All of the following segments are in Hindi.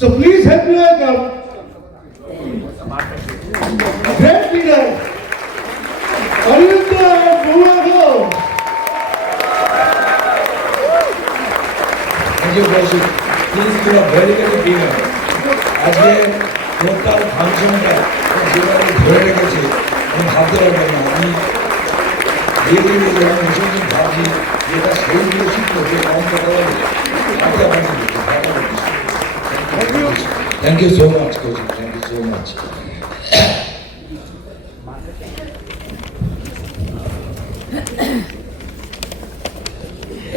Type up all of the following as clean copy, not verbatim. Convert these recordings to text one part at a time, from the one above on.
So please help me welcome a great leader, Arvind Bhuva. Thank you, Kaushik. Please give a very, very big hand. आज ये टोटल फंक्शन का जीवन धोए রেখেছে আমি ভাবতে পারবো না আমি ये मुझे भाभी এটা সেই দিয়েছি তো যে কাম করতে হবে Thank you so much, Kaushik. Thank you so much.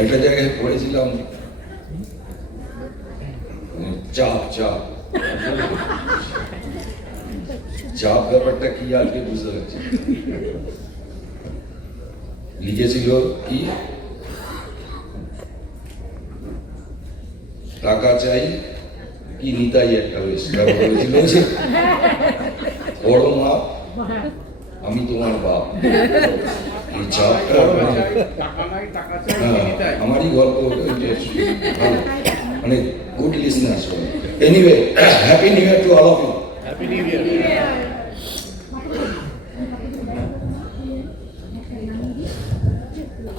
একটা জায়গায় পড়েছিলাম চাপ চাপ চাপ ব্যাপারটা কি আজকে বুঝতে পারছি লিখেছিল কি টাকা চাই কি নিতাই একটা বলেছিল যে বড় মা আমি তোমার বাপ এই চাপটা আমারই গল্প মানে good listeners anyway happy new year to all of you happy new year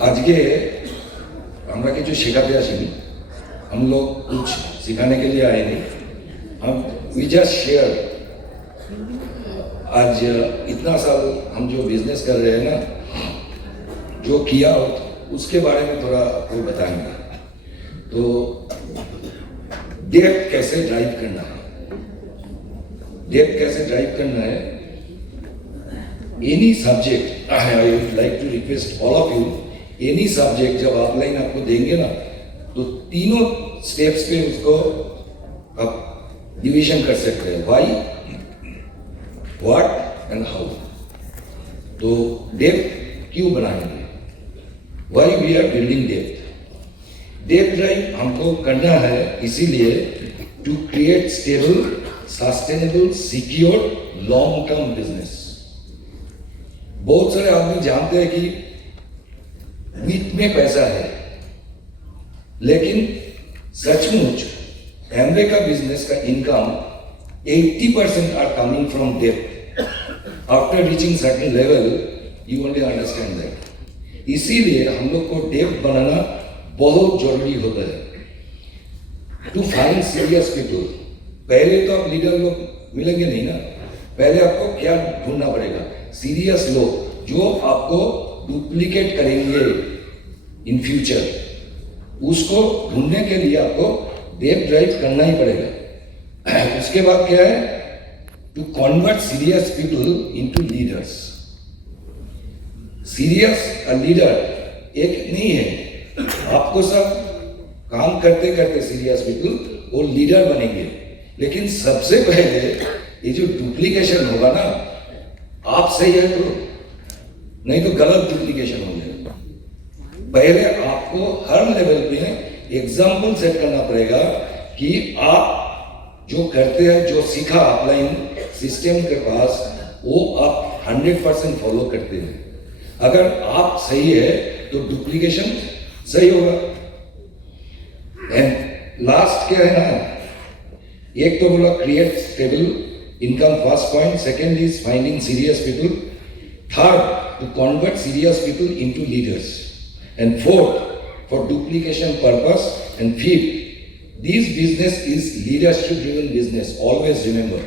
আজকে আমরা কিছু শেখাতে আসিনি हम लोग कुछ सिखाने के लिए आए नहीं हम वी जस्ट शेयर आज इतना साल हम जो बिजनेस कर रहे हैं ना जो किया उसके बारे में थोड़ा आपको बताएंगे तो डेप कैसे ड्राइव करना है डेप कैसे ड्राइव करना है any subject I would like to request all of you any subject जब ऑफलाइन आपको देंगे ना तो तीनों स्टेप्स पे उसको आप डिवीजन कर सकते हैं व्हाई व्हाट एंड हाउ तो डेप्थ क्यों बनाएंगे why we are building depth drive हमको करना है इसीलिए to create stable sustainable secure long term business बहुत सारे आदमी जानते हैं कि वित्त में पैसा है लेकिन सचमुच एमवे का बिजनेस का income 80% are coming from depth after reaching certain level you only understand that इसीलिए हम लोग को डेप्थ बनाना बहुत जरूरी होता है टू फाइंड सीरियस पीपल पहले तो आप लीडर लोग मिलेंगे नहीं ना पहले आपको क्या ढूंढना पड़ेगा सीरियस लोग जो आपको डुप्लीकेट करेंगे इन फ्यूचर उसको ढूंढने के लिए आपको डेप्थ ड्राइव करना ही पड़ेगा उसके बाद क्या है to convert serious people into leaders serious leader एक नहीं है आपको सब काम करते करते सीरियस पीपल वो लीडर बनेंगे लेकिन सबसे पहले ये जो डुप्लीकेशन होगा ना आप सही है तो नहीं तो गलत डुप्लीकेशन हो जाएगा पहले आपको हर लेवल पे एग्जाम्पल सेट करना पड़ेगा कि आप जो करते हैं जो सीखा ऑफलाइन सिस्टम के पास वो आप 100% फॉलो करते हैं अगर आप सही है तो डुप्लीकेशन सही होगा एंड लास्ट क्या है ना एक तो बोला create stable income first point second is finding serious people third to convert serious people into leaders and fourth for duplication purpose and fifth this business is leadership driven business always remember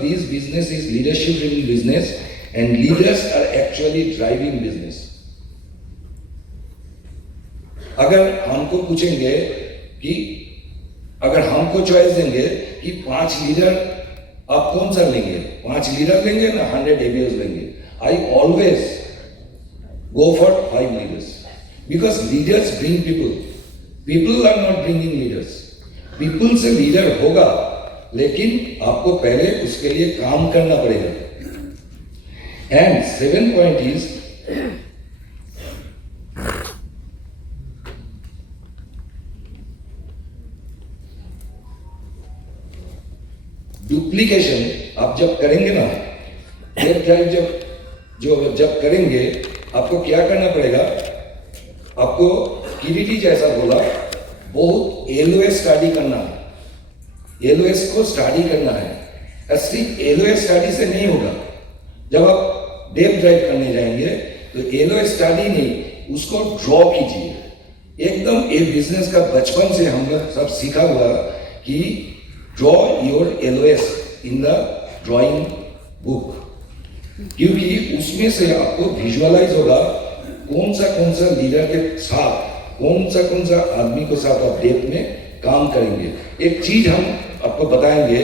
this business is leadership driven business and leaders are actually driving business अगर हमको पूछेंगे कि अगर हमको चॉइस देंगे कि 5 लीडर आप कौन सा लेंगे 5 लीडर लेंगे ना 100 ABOs लेंगे I always go for 5 leaders because leaders bring people. People are not bringing leaders. People से leader होगा लेकिन आपको पहले उसके लिए काम करना पड़ेगा. And 7th point is duplication आप जब करेंगे ना डेप्थ ड्राइव जब करेंगे आपको क्या करना पड़ेगा आपको किरीटी जैसा बोला बहुत एलओएस स्टडी करना है, एलओएस को स्टडी करना है। सिर्फ एलओएस स्टडी से नहीं होगा। जब आप डेप ड्राइव करने जाएंगे तो एलओएस स्टडी नहीं, उसको ड्रॉ कीजिए एकदम। ये बिजनेस का बचपन से हम लोग सब सीखा हुआ कि draw your LOS in the drawing book, क्योंकि उसमें से आपको विजुअलाइज होगा कौन सा लीडर के साथ, कौन सा आदमी के साथ आप डेप में काम करेंगे। एक चीज हम आपको बताएंगे,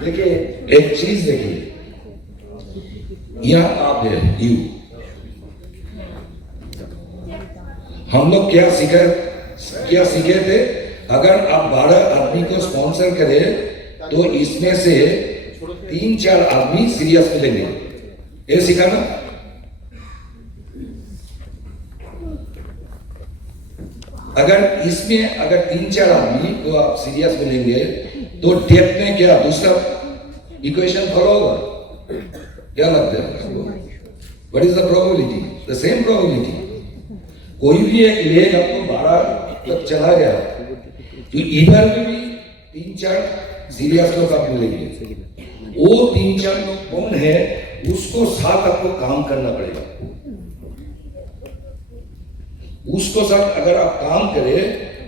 देखिए एक चीज देखिए, यहाँ आप है यू, हम लोग क्या सीखे थे, अगर आप 12 आदमी को स्पॉन्सर करें तो इसमें से 3-4 आदमी सीरियस मिलेंगे, ये सीखा ना। अगर इसमें अगर 3-4 आदमी को आप सीरियस मिलेंगे तो डेप में क्या दूसरा इक्वेशन फॉलो होगा? क्या लगता है आपको? What is the probability? The same probability. कोई भी एक लेग आपको 12 तक चला गया तो इधर में भी 3-4 सीरियस लोग आपको मिलेंगे। वो 3-4 लोग कौन है, उसको साथ आपको काम करना पड़ेगा। उसको साथ अगर आप काम करें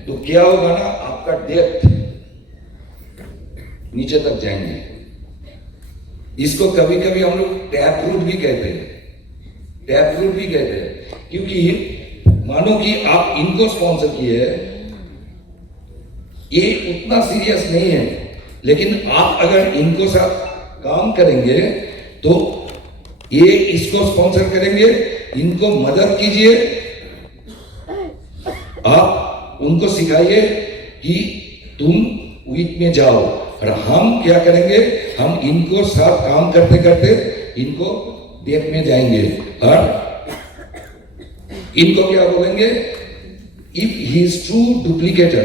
तो क्या होगा ना, आपका डेप्थ नीचे तक जाएंगे। इसको कभी कभी हम लोग टैप रूट भी कहते हैं, टैप रूट भी कहते हैं, क्योंकि मानो कि आप इनको स्पॉन्सर किए, ये उतना सीरियस नहीं है, लेकिन आप अगर इनको साथ काम करेंगे तो ये इसको स्पॉन्सर करेंगे, इनको मदद कीजिए, आप उनको सिखाइए कि तुम वीक में जाओ, और हम क्या करेंगे, हम इनको साथ काम करते करते इनको डेप में जाएंगे। और इनको क्या बोलेंगे, if he is true Duplicator,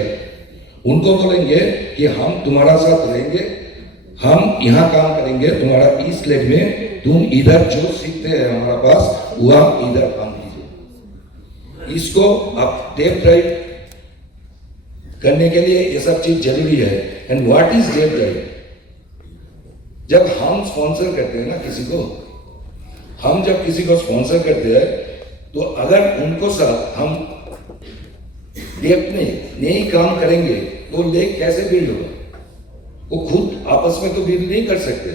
उनको बोलेंगे कि हम तुम्हारा साथ रहेंगे, हम यहां काम करेंगे, तुम्हारा इस लेग में, तुम इधर जो सीखते हैं हमारा पास वो आप इधर काम कीजिए। इसको आप डेप ड्राइव करने के लिए ये सब चीज जरूरी है। And what is Depp drive? जब हम स्पॉन्सर करते हैं ना किसी को, हम जब किसी को स्पॉन्सर करते हैं तो अगर उनको साथ हम डेप में नहीं काम करेंगे तो लेग कैसे बिल्ड होगा? वो खुद आपस में तो बिल्ड नहीं कर सकते,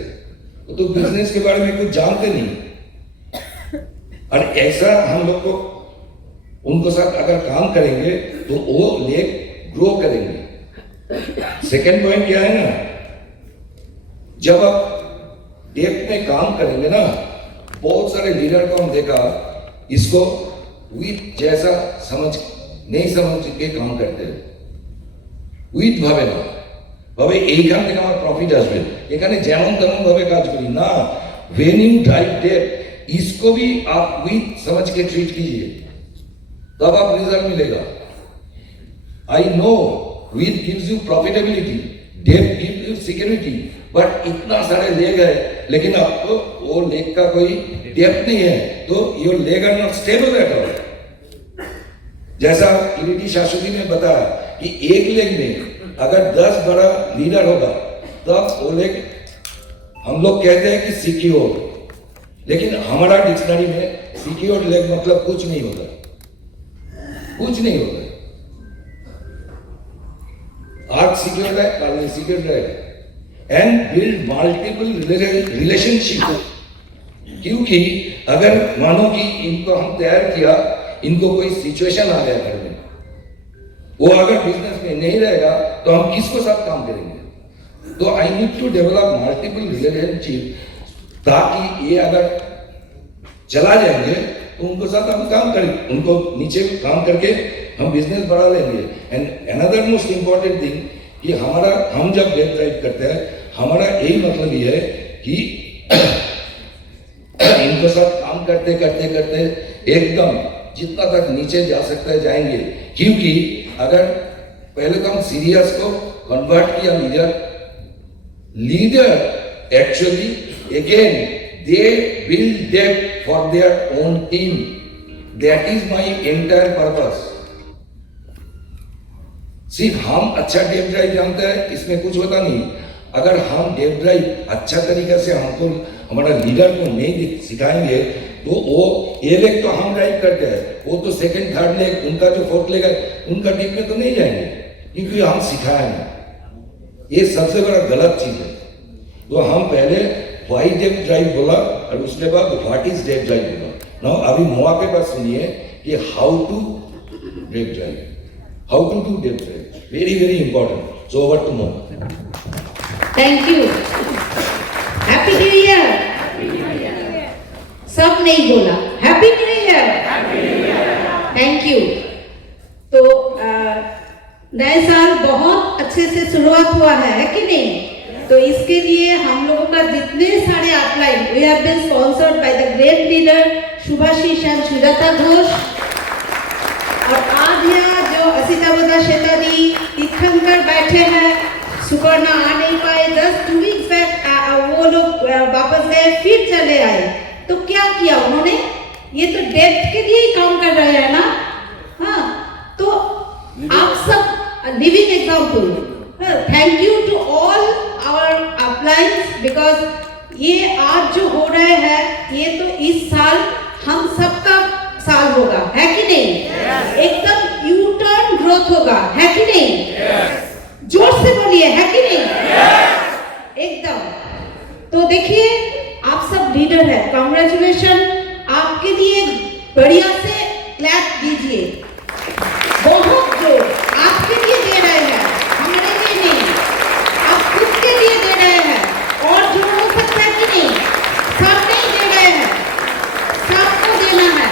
वो तो बिजनेस के बारे में कुछ जानते नहीं। और ऐसा हम लोग को उनको साथ अगर काम करेंगे तो वो लेग ग्रो करेंगे। सेकेंड पॉइंट क्या है ना, जब आप डेप में काम करेंगे ना, बहुत सारे लीडर को हम देखा इसको वीट जैसा नहीं समझ के काम करते हैं। উইথ ভাবে না, ভাবে এইখান থেকে আমার প্রফিট আসবে, এখানে যেমন তেমন ভাবে কাজ করি না। व्हेन यू ड्राइव डेप, इसको भी आप विथ समझ के ट्रीट कीजिए, तब आप रिजल्ट मिलेगा। I know width gives you profitability, depth gives you security, but इतना सारे लेग है, लेकिन आपको वो लेग का कोई डेप्थ नहीं है, तो your leg are not stable at all. जैसा किरीटी शाश्वती ने बताया कि एक लेग में अगर 10 बड़ा लीडर होगा तब वो लेग हम लोग कहते हैं कि सिक्योर, लेकिन हमारा डिक्शनरी में सिक्योर लेग मतलब कुछ नहीं होता, कुछ नहीं होता। आज सिक्योर है, कल नहीं सिक्योर रहेगा। एंड बिल्ड मल्टीपल रिलेशनशिप, क्योंकि अगर मानो कि इनको हम तैयार किया, इनको कोई सिचुएशन आ गया घर में, वो अगर बिजनेस में नहीं रहेगा तो हम किसको साथ काम करेंगे? तो I need to develop multiple relationship, ताकि ये अगर चला जाएंगे तो उनको साथ हम काम करेंगे, उनको नीचे काम करके हम बिजनेस बढ़ा लेंगे। And another most important thing कि हम जब डेप ड्राइव करते हैं, हमारा यही मतलब ये है कि उनके साथ काम करते करते करते एकदम जितना तक नीचे जा सकते हैं जाएंगे, क्योंकि अगर पहले तो हम सीरियस को कन्वर्ट किया leader actually again they build depth for their own team, that is my entire purpose. सिर्फ हम अच्छा डेप ड्राइव जानते हैं इसमें कुछ होता नहीं, अगर हम डेप ड्राइव अच्छा तरीके से हमको हमारा लीडर को नहीं सिखाएंगे तो वो ये लेग तो हम ड्राइव करते हैं, वो तो सेकंड थर्ड लेग उनका जो फोर्थ लेग है उनका डेप में तो नहीं जाएंगे क्योंकि हम सिखाए हैं। ये सबसे बड़ा गलत चीज है। तो हम पहले वाई डेप ड्राइव बोला और उसके बाद व्हाट इज डेप ड्राइव बोला। नाउ अभी मोआ के पास सुनिए कि how to deep drive, how to do deep drive, very very important. So over to Moa. Thank you. Happy new year. सब नहीं बोला happy new year. Thank you. तो नए साल बहुत अच्छे से शुरुआत हुआ है कि नहीं? तो इसके लिए हम लोगों का जितने सारे upline we have been sponsored by the great leader Shubhashish and Sujata Ghosh, और आज यहाँ जो असिता शेतानी तीर्थंकर बैठे हैं, सुपर्णा आ नहीं पाए, 2 वीक्स बैक वो लोग वापस गए फिर चले आए। तो क्या किया उन्होंने? ये तो डेप्थ के लिए ही काम कर रहे हैं ना। हाँ, तो आप सब living example. Thank you to all our uplines, because ये आज जो हो रहे हैं ये तो इस साल हम सबका साल होगा, है कि नहीं? एकदम यू टर्न ग्रोथ होगा, है कि नहीं? जोर से बोलिए, है कि नहीं? एकदम। तो देखिए आप सब लीडर है, कांग्रेचुलेशन, आपके लिए बढ़िया से क्लैप दीजिए। बहुत जोर आपके लिए दे रहे हैं, हमारे लिए नहीं, आप खुद के लिए दे रहे हैं। और जोर हो सकता है कि नहीं? सब नहीं दे रहे हैं, सबको देना है,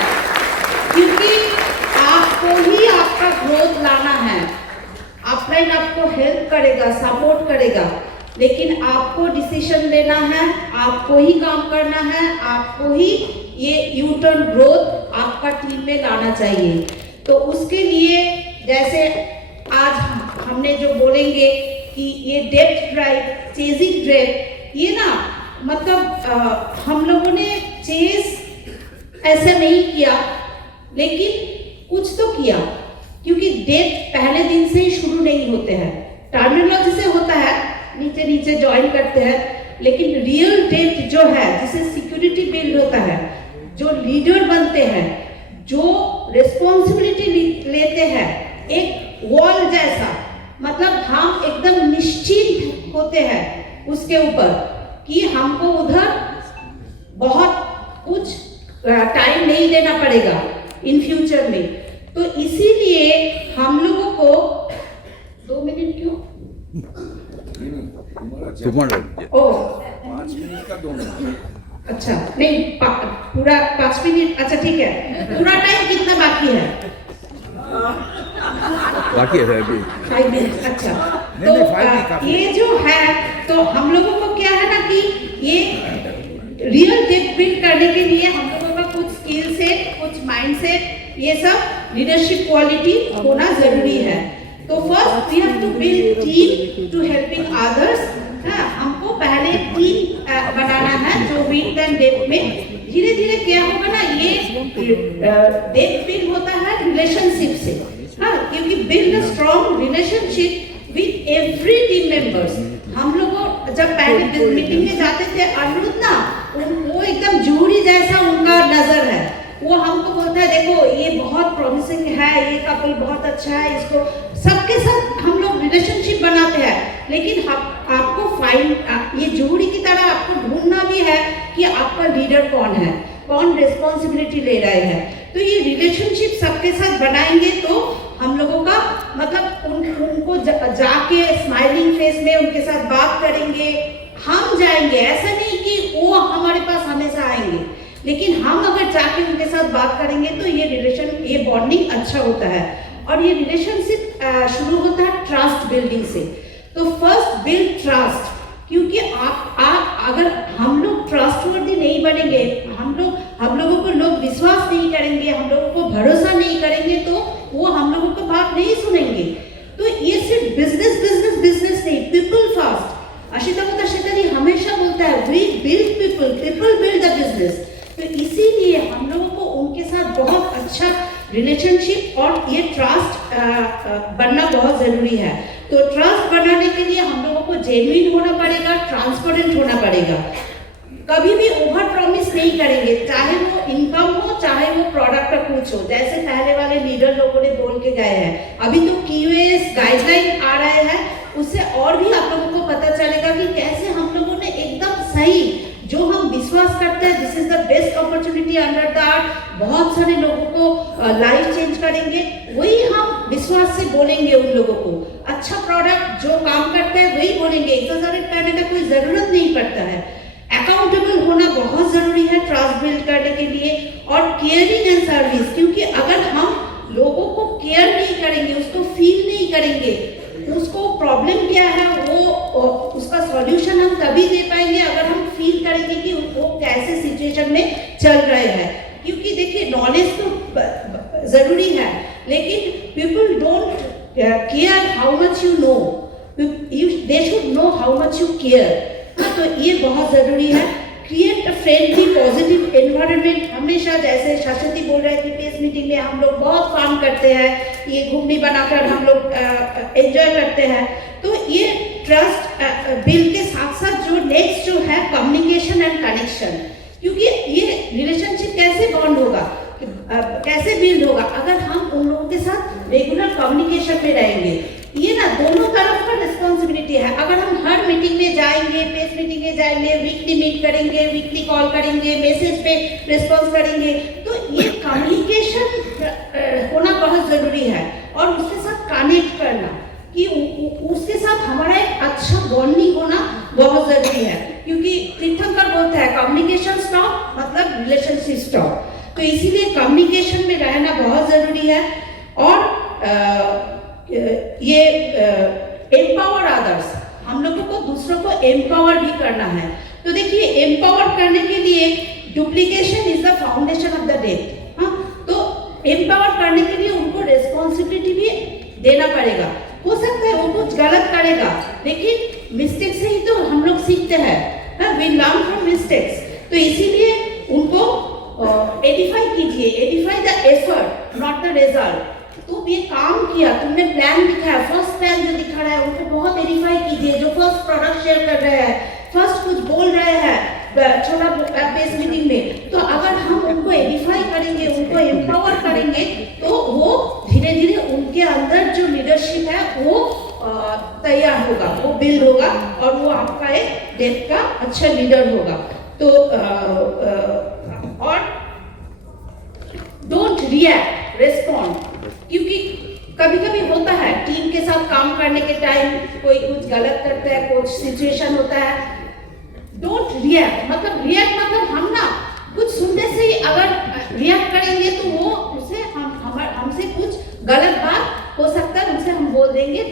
क्योंकि आपको ही आपका ग्रोथ लाना है। अपलाइन आपको हेल्प करेगा, सपोर्ट करेगा, लेकिन आपको डिसीजन लेना है, आपको ही काम करना है, आपको ही ये यू टर्न ग्रोथ आपका टीम में लाना चाहिए। तो उसके लिए जैसे आज हमने जो बोलेंगे कि ये डेप्थ ड्राइव, चेजिंग ड्राइव, ये ना मतलब हम लोगों ने चेज ऐसा नहीं किया, लेकिन कुछ तो किया, क्योंकि डेप्थ पहले दिन से ही शुरू नहीं होते हैं। टर्मिनोलॉजी से होता है, नीचे नीचे ज्वाइन करते हैं, लेकिन रियल डेप्थ जो है जिसे सिक्योरिटी बिल्ड होता है, जो लीडर बनते हैं, जो रिस्पॉन्सिबिलिटी लेते हैं, एक वॉल जैसा, मतलब हम एकदम निश्चिंत होते हैं उसके ऊपर कि हमको उधर बहुत कुछ टाइम नहीं देना पड़ेगा इन फ्यूचर में। तो इसीलिए हम लोगों को 2 मिनट क्यों? ओ 5 मिनट का 2 मिनट। अच्छा नहीं, पूरा 5 मिनट। अच्छा ठीक है, पूरा टाइम कितना बाकी है? बाकी है अभी 5 मिनट। अच्छा, तो ये जो है, तो हम लोगों को क्या है ना कि ये रियल डेप्थ बिल्ड करने के लिए हम लोगों का कुछ स्किल सेट, कुछ माइंड सेट, ये सब लीडरशिप क्वालिटी होना जरूरी है। तो first we have to build team to helping others. हमको पहले टीम बनाना है जो विथ एंड डेप्थ में धीरे धीरे क्या होगा ना, ये डेप्थ बिल्ड होता है रिलेशनशिप से। क्योंकि build a strong relationship with every team members. हम लोग जब पहले मीटिंग में जाते थे, अनिरुद्ध ना वो एकदम जूरी जैसा उनका नजर है, वो हमको बोलता है देखो ये बहुत प्रॉमिसिंग है, ये कपल बहुत अच्छा है, इसको सबके साथ हम लोग रिलेशनशिप बनाते हैं। लेकिन आपको ये जूरी की तरह आपको ढूंढना भी है कि आपका लीडर कौन है, कौन रिस्पॉन्सिबिलिटी ले रहे हैं। तो ये रिलेशनशिप सबके साथ बनाएंगे तो हम लोगों का मतलब उनको जाके स्माइलिंग फेस में उनके साथ बात करेंगे, हम जाएंगे। ऐसा नहीं कि वो हमारे पास हमेशा आएंगे, लेकिन हम अगर जाके उनके साथ बात करेंगे तो ये बॉन्डिंग अच्छा होता है। और ये रिलेशनशिप शुरू होता है ट्रस्ट बिल्डिंग से। तो फर्स्ट बिल्ड ट्रस्ट, क्योंकि आप अगर हम लोग ट्रस्टवर्दी नहीं बनेंगे, हम लोग हम लोगों को लोग विश्वास नहीं करेंगे, हम लोगों को भरोसा नहीं करेंगे, तो वो हम लोगों को बात नहीं सुनेंगे। तो ये सिर्फ बिजनेस नहीं, पीपल फर्स्ट। आशिता शेट्टी हमेशा बोलता है we build people, people build the business. तो इसीलिए हम लोगों को उनके साथ बहुत अच्छा रिलेशनशिप और ये ट्रस्ट बनना बहुत जरूरी है। तो ट्रस्ट बनाने के लिए हम लोगों को जेन्युइन होना पड़ेगा, ट्रांसपेरेंट होना पड़ेगा। कभी भी ओवर प्रॉमिस नहीं करेंगे, चाहे वो इनकम हो, चाहे वो प्रोडक्ट का कुछ हो। जैसे पहले वाले लीडर लोगों ने बोल के गए हैं, अभी तो QoS गाइडलाइन आ रहे हैं, उससे और भी आप लोगों को पता चलेगा कि कैसे हम लोगों ने एकदम सही, जो हम विश्वास करते हैं this is the best opportunity under the art, बहुत सारे लोगों को लाइफ चेंज करेंगे, वही हम विश्वास से बोलेंगे उन लोगों को। अच्छा प्रोडक्ट जो काम करता है वही बोलेंगे, एक्सजरेट करने का कोई जरूरत नहीं पड़ता है। अकाउंटेबल होना बहुत जरूरी है ट्रस्ट बिल्ड करने के लिए, और केयरिंग एंड सर्विस, क्योंकि अगर हम लोगों को केयर नहीं करेंगे, उसको फील नहीं करेंगे, उसको प्रॉब्लम क्या है वो उसका सॉल्यूशन हम तभी दे पाएंगे अगर हम फील करेंगे कि वो कैसे सिचुएशन में चल रहे हैं। क्योंकि देखिए नॉलेज तो जरूरी है, लेकिन people don't care how much you know, they should know how much you care. तो ये बहुत जरूरी है। Create a friendly positive environment. हमेशा जैसे शाश्वती बोल रहे थे पेस मीटिंग में, हम लोग बहुत काम करते हैं, ये घूमने बनाकर हम लोग एंजॉय करते हैं। तो ये ट्रस्ट बिल्ड के साथ साथ जो नेक्स्ट जो है कम्युनिकेशन एंड कनेक्शन, क्योंकि ये रिलेशनशिप कैसे बॉन्ड होगा, कैसे बिल्ड होगा, अगर हम उन लोगों के साथ रेगुलर कम्युनिकेशन में रहेंगे। ये ना दोनों तरफ का रिस्पॉन्सिबिलिटी है। अगर हम हर मीटिंग में जाएंगे, पेस मीटिंग में जाएंगे, वीकली मीट करेंगे, वीकली कॉल करेंगे, मैसेज पे रिस्पॉन्स करेंगे, तो ये कम्युनिकेशन होना बहुत जरूरी है, और उसके साथ कनेक्ट करना, कि उसके साथ हमारा एक अच्छा बॉन्डिंग होना बहुत जरूरी है। क्योंकि तीर्थंकर बोलता है कम्युनिकेशन स्टॉप मतलब रिलेशनशिप स्टॉप। तो इसीलिए कम्युनिकेशन में रहना बहुत जरूरी है। और ये एम्पावर अदर्स, हम लोगों को दूसरों को एम्पावर भी करना है। तो देखिए एम्पावर करने के लिए duplication is the foundation of the death. हाँ, तो एम्पावर करने के लिए उनको रिस्पॉन्सिबिलिटी भी देना पड़ेगा। हो सकता है वो कुछ गलत करेगा, लेकिन मिस्टेक से ही तो हम लोग सीखते हैं, वी लर्न फ्रॉम मिस्टेक्स। तो इसीलिए उनको एडिफाई कीजिए, Edify the effort not the result. तुम ये काम किया, तुमने प्लान दिखाया, फर्स्ट प्लान जो दिखा रहा है उनको बहुत एडिफाई कीजिए। जो फर्स्ट प्रोडक्ट शेयर कर रहे हैं, फर्स्ट कुछ बोल रहे हैं छोटा बेस मीटिंग में, तो अगर हम उनको एडिफाई करेंगे, उनको एम्पावर करेंगे, तो वो धीरे धीरे उनके अंदर जो लीडरशिप है वो तैयार होगा, वो बिल्ड होगा, और वो आपका एक डेथ का अच्छा लीडर होगा। तो और डोंट रिएक्ट, रेस्पॉन्ड। क्योंकि कभी कभी होता है टीम के साथ काम करने के टाइम कोई कुछ गलत करता है, कुछ सिचुएशन होता है, डोंट रिएक्ट। मतलब रिएक्ट मतलब हम ना कुछ सुनने से ही अगर रिएक्ट करेंगे तो वो उसे हमसे कुछ गलत बात हो सकता है, उनसे हम बोल देंगे,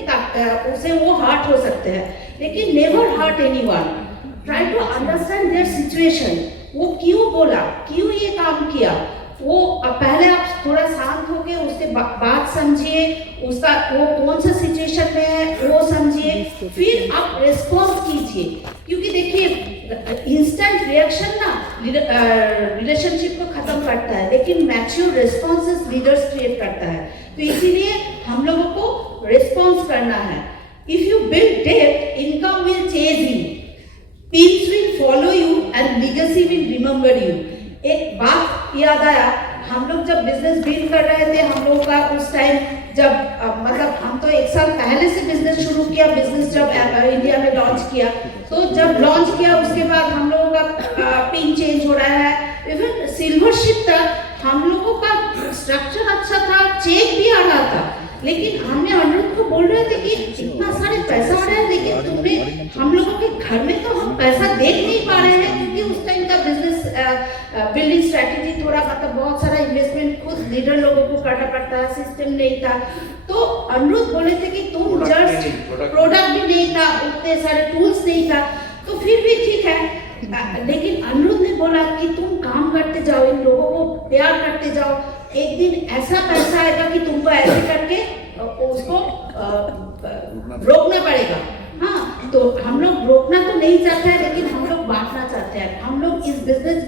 उसे वो हर्ट हो सकते हैं। लेकिन never hurt anyone, try to understand their situation, वो क्यों बोला, क्यों ये काम किया, वो पहले आप थोड़ा शांत होके उसके बात समझिए, उसका वो कौन सा सिचुएशन में है वो समझिए, फिर आप रिस्पॉन्स कीजिए। क्योंकि देखिए इंस्टेंट रिएक्शन ना रिलेशनशिप को खत्म करता है, लेकिन मैच्योर रिस्पॉन्सेस लीडर्स क्रिएट करता है। तो इसीलिए हम लोगों को रिस्पॉन्स करना है। If you build depth, income will chase you, peace will follow you and legacy will remember you. एक बात याद आया, हम लोग जब बिजनेस बिल्ड कर रहे थे, हम लोगों का उस टाइम जब मतलब हम तो 1 साल पहले से बिजनेस शुरू किया, बिजनेस जब इंडिया में लॉन्च किया, तो जब लॉन्च किया उसके बाद हम लोगों का पिन चेंज हो रहा है, इवन सिल्वरशिप तक हम लोगों का स्ट्रक्चर अच्छा था, चेक भी आ रहा था। लेकिन हमने अनुरोध को बोल रहे थे कि इतना सारे पैसा आ रहा है, लेकिन तुमने हम लोगों के घर में तो हम पैसा देख नहीं पा रहे हैं, क्योंकि उस टाइम का बिजनेस बिल्डिंग स्ट्रैटेजी थोड़ा मतलब बहुत सारा इन्वेस्टमेंट खुद लीडर लोगों को करना पड़ता है, सिस्टम नहीं था। तो अनुरोध बोले थे कि तुम जस्ट प्रोडक्ट भी नहीं था, उतने सारे टूल्स नहीं था, तो फिर भी ठीक है। लेकिन अनुरोध ने बोला कि तुम काम काम करते जाओ, इन लोगों को प्यार करते जाओ, एक दिन ऐसा पैसा आएगा कि तुमको ऐसे करके उसको रोकना पड़ेगा। हाँ, तो हम लोग रोकना तो नहीं चाहते हैं, लेकिन हम लोग बांटना चाहते हैं। हम लोग इस बिजनेस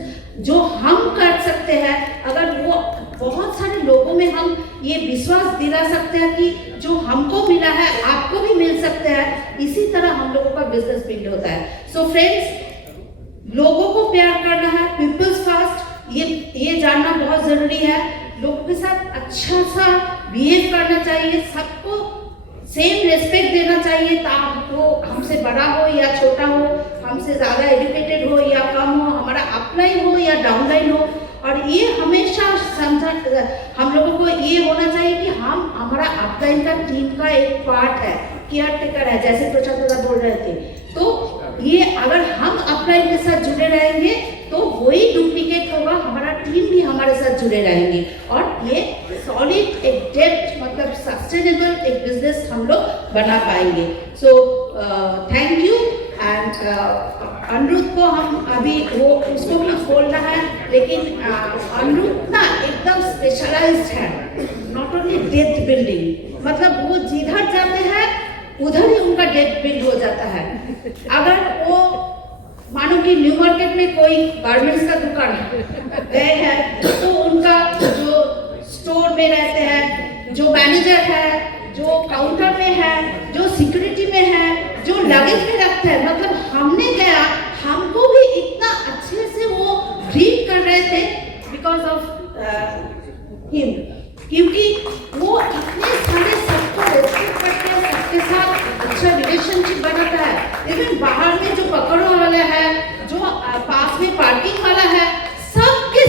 जो हम कर सकते हैं, अगर वो बहुत सारे लोगों में हम ये विश्वास दिला सकते हैं कि जो हमको मिला है आपको भी मिल सकता है, इसी तरह हम लोगों का बिजनेस बिल्ड होता है। सो फ्रेंड्स, लोगों को प्यार करना है, पीपल्स फर्स्ट, ये जानना बहुत जरूरी है। लोगों के साथ अच्छा सा बिहेव करना चाहिए, सबको सेम रेस्पेक्ट देना चाहिए, ताकि वो हमसे बड़ा हो या छोटा हो, हमसे ज़्यादा एजुकेटेड हो या कम हो, हमारा अपलाइन हो या डाउनलाइन हो। और ये हमेशा समझा, हम लोगों को ये होना चाहिए कि हम हमारा अपलाइन का टीम का एक पार्ट है, केयर टेकर है, जैसे प्रशांत दादा बोल रहे थे। तो ये अगर हम अपलाइन के साथ जुड़े रहेंगे तो वही डुप्लीकेट होगा, हमारा टीम भी हमारे साथ जुड़े रहेंगे, और ये सॉलिड एक डेप्थ मतलब सस्टेनेबल एक बिजनेस हम लोग बना पाएंगे। So thank you. And Aniruddh को हम अभी वो उसको भी बोलना है, लेकिन अनिरुद्ध ना एकदम स्पेशलाइज्ड है, नॉट ओनली डेथ बिल्डिंग, मतलब वो जिधर जाते हैं उधर ही उनका डेथ बिल्ड हो जाता है। अगर वो मानो कि न्यू मार्केट में कोई गारमेंट्स का दुकान गए हैं, तो उनका जो स्टोर में रहते हैं, जो मैनेजर है, जो काउंटर में है, जो सिक्योरिटी में है, जो लगेज में रखते हैं, मतलब हमने गया, हमको भी इतना अच्छे से वो ट्रीट कर रहे थे बिकॉज ऑफ हिम, क्योंकि वो इतने सारे सबको रेस्पेक्ट करते हैं, सबके साथ अच्छा रिलेशनशिप बनाता है। लेकिन बाहर में जो पकड़ने वाला है, जो पास में पार्किंग वाला है, सबके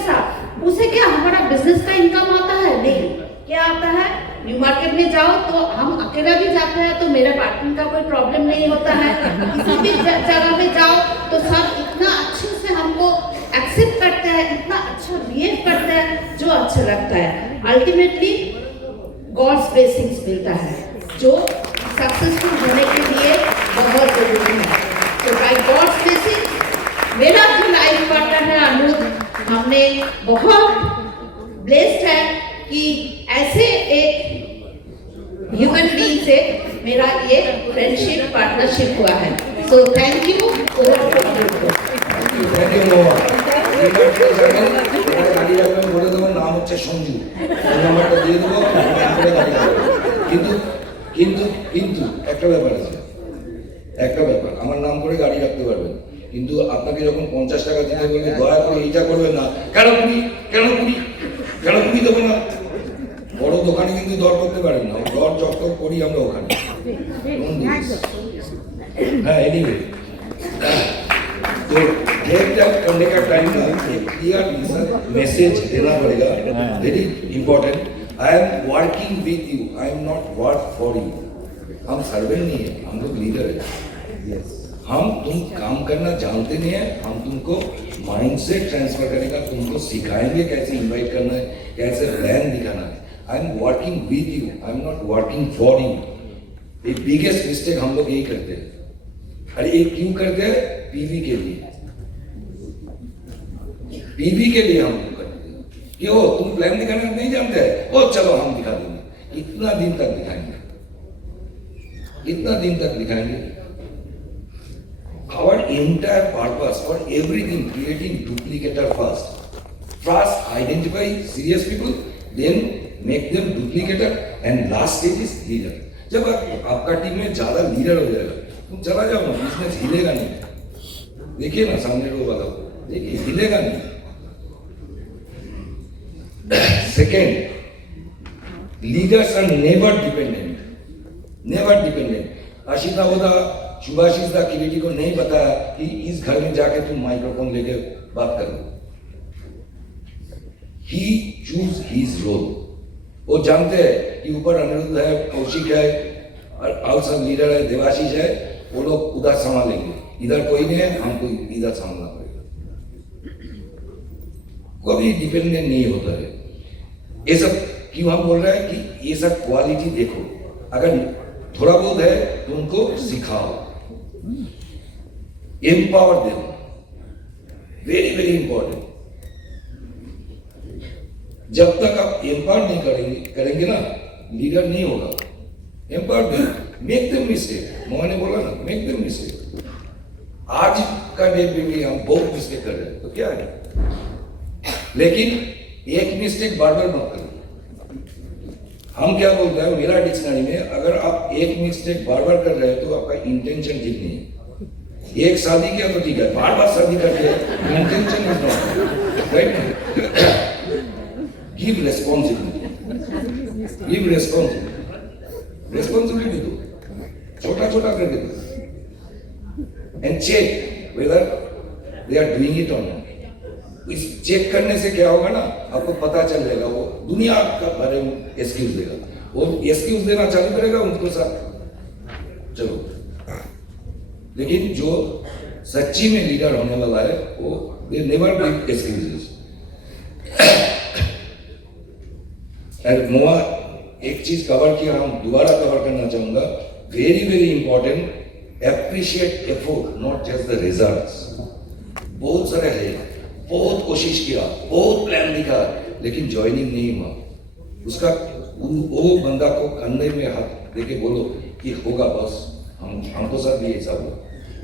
साथ उसे क्या हमारा बिजनेस का इनकम आता है? नहीं, क्या आता है? न्यू मार्केट में जाओ तो हम अकेला भी जाते हैं तो मेरा पार्किंग का कोई प्रॉब्लम नहीं होता है। किसी भी जगह में जाओ तो सब इतना अच्छे से हमको एक्सेप्ट करते हैं, इतना अच्छा बिहेव करते हैं, जो अच्छा लगता है। अल्टीमेटली गॉड्स ब्लेसिंग्स मिलता है, जो सक्सेसफुल होने के लिए बहुत जरूरी है। तो बाय गॉड्स ब्लेसिंग मेरा जो लाइफ पार्टनर है अनिरुद्ध, हमने बहुत ब्लेस्ड है कि ऐसे एक ह्यूमन बीइंग से मेरा ये फ्रेंडशिप पार्टनरशिप हुआ है। सो थैंक यू। গাড়ি রাখবেন বলে দেবো, নাম হচ্ছে সঞ্জু, নাম্বারটা দিয়ে দেবো, কিন্তু কিন্তু কিন্তু একটা ব্যাপার আছে, একটা ব্যাপার, আমার নাম করে গাড়ি রাখতে পারবেন, কিন্তু আপনাকে যখন 50 টাকা দিতে বলবে দয়া করে এইটা করবেন না, কেন কুড়ি দেবো না। বড় দোকানে কিন্তু দর করতে পারেন না, দর চক্কর করি আমরা ওখানে। হ্যাঁ, এনিওয়ে, तो डेट करने का टाइम ना एक क्लियर मैसेज देना पड़ेगा, very important. I am working with you, I am not work for you. हम सर्वेंट नहीं है, हम लोग लीडर है। हम तुम काम करना जानते नहीं है, हम तुमको माइंडसेट ट्रांसफर करेगा, तुमको सिखाएंगे कैसे इनवाइट करना है, कैसे प्लान दिखाना है। I am working with you, I am not working for you. ये बिगेस्ट मिस्टेक हम लोग यही करते हैं। अरे ये क्यों करते हैं? पीवी के लिए, पीवी के लिए हम लोग करते हैं कि ओ तुम प्लान दिखाना नहीं जानते हैं, ओ चलो हम दिखा देंगे। कितना दिन तक दिखाएंगे, कितना दिन तक दिखाएंगे? Our entire purpose for everything, creating duplicator first. First identify serious people, then make them duplicator, and last stage is leader. जब आपका टीम में ज्यादा लीडर हो जाएगा, तुम चला जाओ ना, बिजनेस हिलेगा नहीं। देखिए ना सामने रो वाला, देखिए हिलेगा नहीं। Second, leaders are never dependent, never dependent. Ashita होता सुभाषिस दा किरीटी को नहीं बताया कि इस घर में जाके तुम माइक्रोफोन लेके बात करो। ही चूज हिज रोल। वो जानते हैं कि ऊपर अनिरुद्ध है, कौशिक है, और सब लीडर है, देवाशीष है, वो लोग उधर संभालेंगे, इधर कोई नहीं है, हमको इधर संभालना पड़ेगा। कभी डिपेंडेंट नहीं होता है। ये सब क्यों हम बोल रहे हैं कि ये सब क्वालिटी देखो, अगर थोड़ा बहुत है तो उनको सिखाओ, empower them, very very important. जब तक आप एम्पावर नहीं करेंगे ना, लीडर नहीं होगा। Empower make them mistake, Mohan ने बोला ना, मेक देम मिस्टेक। आज का डेट में भी हम बहुत मिस्टेक कर रहे हैं, तो क्या है, लेकिन एक मिस्टेक बार बार मत करो। हम क्या बोलते हैं मेरा डिक्शनरी में, अगर आप एक मिस्टेक बार बार कर रहे हैं तो आपका इंटेंशन ठीक नहीं है। एक शादी किया तो ठीक है, बार बार शादी करके intention is not right. Give responsibility, give responsibility दो, छोटा छोटा करके दो, and check whether they are doing it और नॉट। इस चेक करने से क्या होगा ना, आपको पता चल जाएगा। वो दुनिया का बारे में एक्सक्यूज देगा, वो एक्सक्यूज देना चालू करेगा उनको साथ चलो। लेकिन जो सच्ची में लीडर होने वाला है वो दे नेवर गिव एक्सक्यूजेस। मोआ एक चीज कवर किया, हम दोबारा कवर करना चाहूंगा, very very important, appreciate effort not just the results. बहुत सारे है, बहुत कोशिश किया, बहुत प्लान दिखा, लेकिन ज्वाइनिंग नहीं हुआ। उसका वो बंदा को कंधे में हाथ देके बोलो कि होगा बस, हमको सब भी ऐसा हुआ।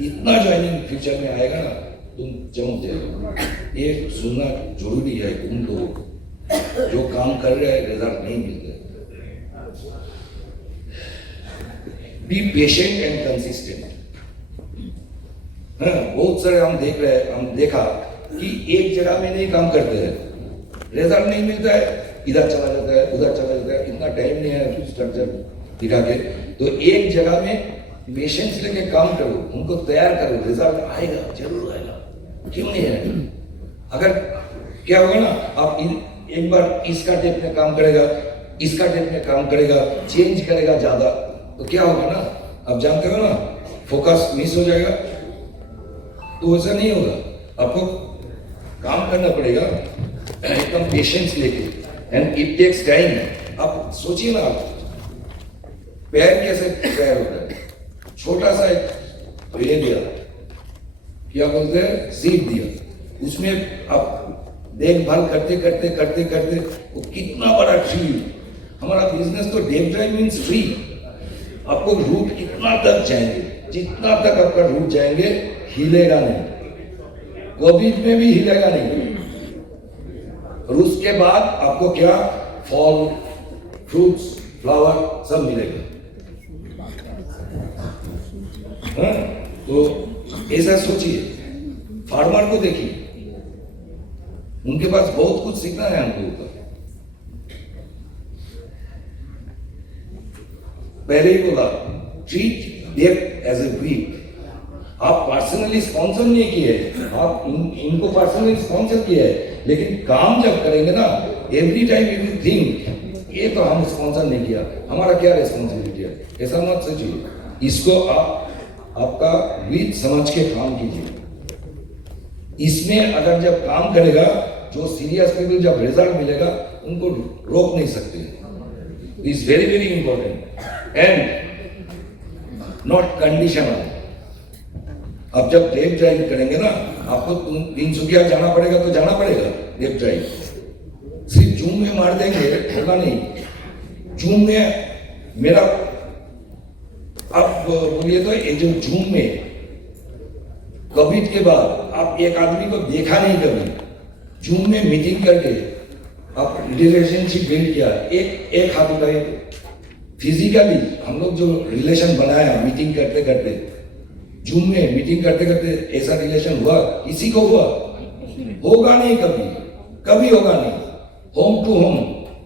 इतना ज्वाइनिंग फ्यूचर में आएगा ना, तुम चमक जाएगा। ये सुनना जरूरी है उन लोगों जो काम कर रहे हैं, रिजल्ट नहीं मिलते। Be patient and consistent. बहुत सारे हम देख रहे हैं, हम देखा कि एक जगह में नहीं काम करते हैं, रिजल्ट नहीं मिलता है, इधर चला जाता है, उधर चला जाता है, इतना टाइम नहीं है स्ट्रक्चर दिखा के। तो एक जगह में पेशेंस लेके काम करो, उनको तैयार करो, रिजल्ट आएगा, जरूर आएगा, क्यों नहीं है। अगर क्या होगा ना, आप एक बार इसका टेप में काम करेगा, इसका टेप में काम करेगा, चेंज करेगा ज्यादा, तो क्या होगा ना, आप जानते हो ना, फोकस मिस हो जाएगा। तो ऐसा नहीं होगा, आपको काम करना पड़ेगा एकदम पेशेंस लेके, एंड इट टेक्स टाइम। आप सोचिए ना, पैर कैसे तैयार होता है, छोटा सा एक ये दिया, क्या बोलते हैं, सीड दिया, उसमें आप देखभाल करते करते करते करते वो कितना बड़ा ट्री। हमारा बिजनेस तो डेप ड्राइव मीन्स ट्री। आपको रूट कितना तक जाएंगे, जितना तक आपका रूट जाएंगे हिलेगा नहीं, कोविड में भी हिलेगा नहीं। और उसके बाद आपको क्या, फॉल, फ्रूट्स, फ्लावर सब मिलेगा। तो ऐसा सोचिए, फार्मर को देखिए, उनके पास बहुत कुछ सीखना है हमको ऊपर। पहले ही बोला, treat depth as a week. आप पर्सनली स्पॉन्सर नहीं किए, आप इनको पर्सनली स्पॉन्सर किया है, लेकिन काम जब करेंगे ना, every time you will think ये तो हम स्पॉन्सर नहीं किया, हमारा क्या रिस्पॉन्सिबिलिटी है। ऐसा मत सोचिए, इसको आप आपका विद समझ के काम कीजिए। इसमें अगर जब काम करेगा, जो सीरियस पीपल जब रिजल्ट मिलेगा उनको रोक नहीं सकते। Is very very important and not conditional. अब जब डेप ड्राइव करेंगे ना, आपको 300 जाना पड़ेगा तो जाना पड़ेगा डेप ड्राइव। सिर्फ जूम में मार देंगे होगा नहीं। जूम में मेरा, आप बोलिए तो ये जो जूम में कोविड के बाद आप एक आदमी को देखा नहीं कभी, जूम में मीटिंग करके आप रिलेशनशिप बिल्ड किया, एक हाथ उठाए। फिजिकली हम लोग जो रिलेशन बनाया मीटिंग करते करते, जूम में मीटिंग करते करते ऐसा रिलेशन हुआ, किसी को हुआ? होगा नहीं, कभी कभी होगा नहीं। होम टू होम,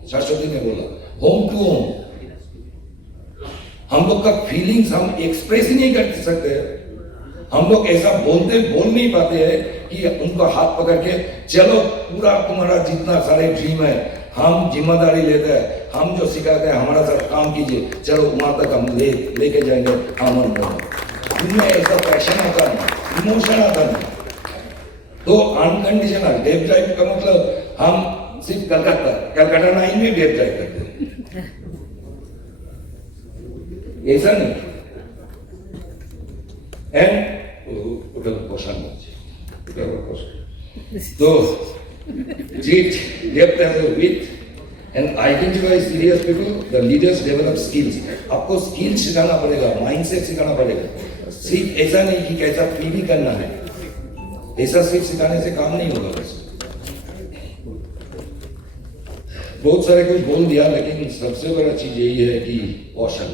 सरस्वती ने बोला, होम टू होम। हम लोग का फीलिंग्स हम एक्सप्रेस ही नहीं कर सकते। हम लोग ऐसा बोल नहीं पाते हैं कि उनको हाथ पकड़ के चलो पूरा तुम्हारा जितना सारे ड्रीम है हम जिम्मेदारी लेते हैं, हम जो सिखाते हैं हमारा साथ काम कीजिए, चलो वहां तक हम लेके जाएंगे। हम उनमें ऐसा पैशन आता है, इमोशन आता है। तो अनकंडीशनल डेप ड्राइव का मतलब हम सिर्फ कलकत्ता 9 में डेप ड्राइव करते हैं, ऐसा नहीं। And So, treat depth as a width and identify serious people. The leaders develop skills. आपको skills सिखाना पड़ेगा, mindset सिखाना पड़ेगा. सिर्फ ऐसा नहीं कि कैसा पीवी करना है. ऐसा सिर्फ सिखाने से काम नहीं होगा बस. बहुत सारे कुछ बोल दिया, लेकिन सबसे बड़ा चीज यही है कि कौशल.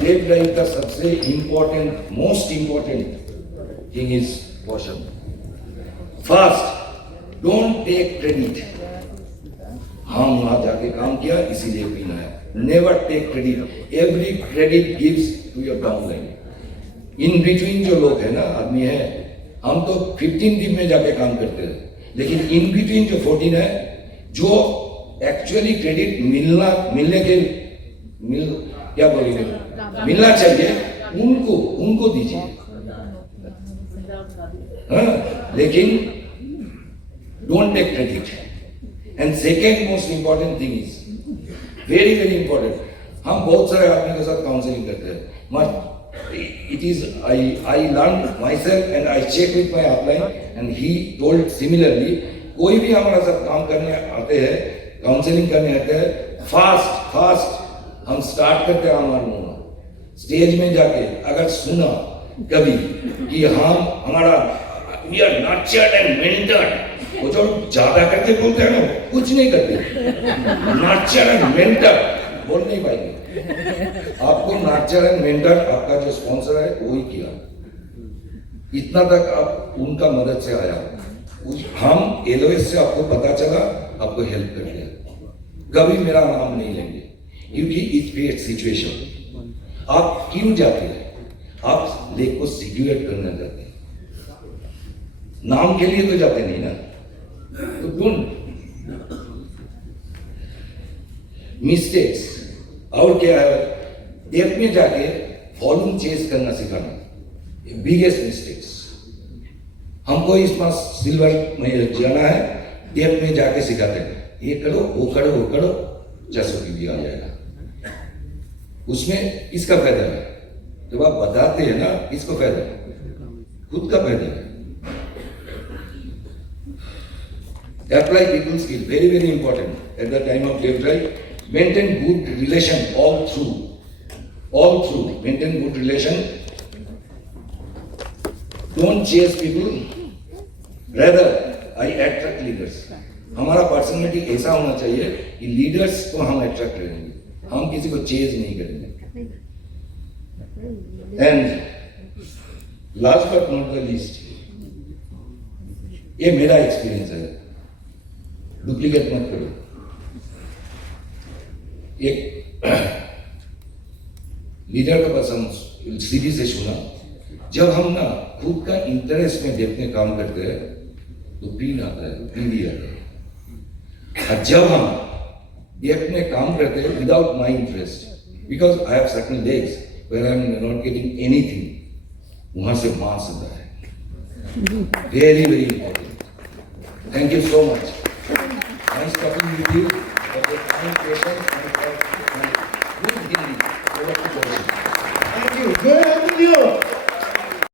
टेक ड्राइव का सबसे important, most important thing is कौशल. First, don't take credit. हम वहां जाके काम किया इसीलिए पीना है. Never take credit. Every credit gives to your downline. In between जो लोग है ना, आदमी है, हम तो 15 टीम में जाके काम करते हैं, लेकिन इन बिटवीन जो 14 है, जो एक्चुअली क्रेडिट मिलना चाहिए, उनको दीजिए. लेकिन don't take credit. And second most important thing is very very important. हम बहुत सारे आदमी के साथ काउंसलिंग करते हैं. It is I learned myself and I checked with my upline and he told similarly. कोई भी हमारा साथ काम करने आते हैं, काउंसलिंग करने आते हैं, फास्ट हम स्टार्ट करते हैं हमारा स्टेज में जाके. अगर सुना कभी कि हमारा we are nurtured and mentored, वो जो ज्यादा करके बोलते हैं ना, कुछ नहीं करते. nurtured and mentored बोल नहीं पाएंगे. आपको नर्चर एंड मेंटर आपका जो स्पॉन्सर है वही किया. इतना तक आप उनका मदद से आया. हम एलओएस से आपको पता चला, आपको हेल्प कर दिया. कभी मेरा नाम नहीं लेंगे क्योंकि इट क्रिएट सिचुएशन. आप क्यों जाते हैं? आप लेक को सिक्योर करना चाहते हैं. नाम के लिए तो जाते नहीं ना. तो डोंट मिस्टेक्स. और क्या है, डेप्थ में जाके वॉल्यूम चेस करना सिखाना. Biggest mistakes. हमको इस पास सिल्वर में जाना है, डेप्थ में जाके सिखाते हैं, ये करो वो करो, 600 की भी आ जाएगा. उसमें इसका फायदा है. जब आप बताते हैं ना, इसको फायदा है, खुद का फायदा है. Apply people skill, very very important at the time of left drive. Maintain good relation all through. Maintain good relation. Don't chase people. Rather, I attract leaders. हमारा पर्सनैलिटी ऐसा होना चाहिए कि लीडर्स को हम अट्रैक्ट करेंगे, हम किसी को चेज नहीं करेंगे. And last but not the least, ये मेरा एक्सपीरियंस है, डुप्लीकेट मत करो. एक लीडर का पास हम सीधी से सुना, जब हम ना खुद का इंटरेस्ट में देखने काम करते हैं तो पीन आता है, पीवी आता है. और जब हम डेप्थ में काम करते हैं without my interest, because I have certain days where I am not getting anything, वहां से मास आता है. Very very important. Thank you so much. Nice talking with you. Thank you. Good afternoon.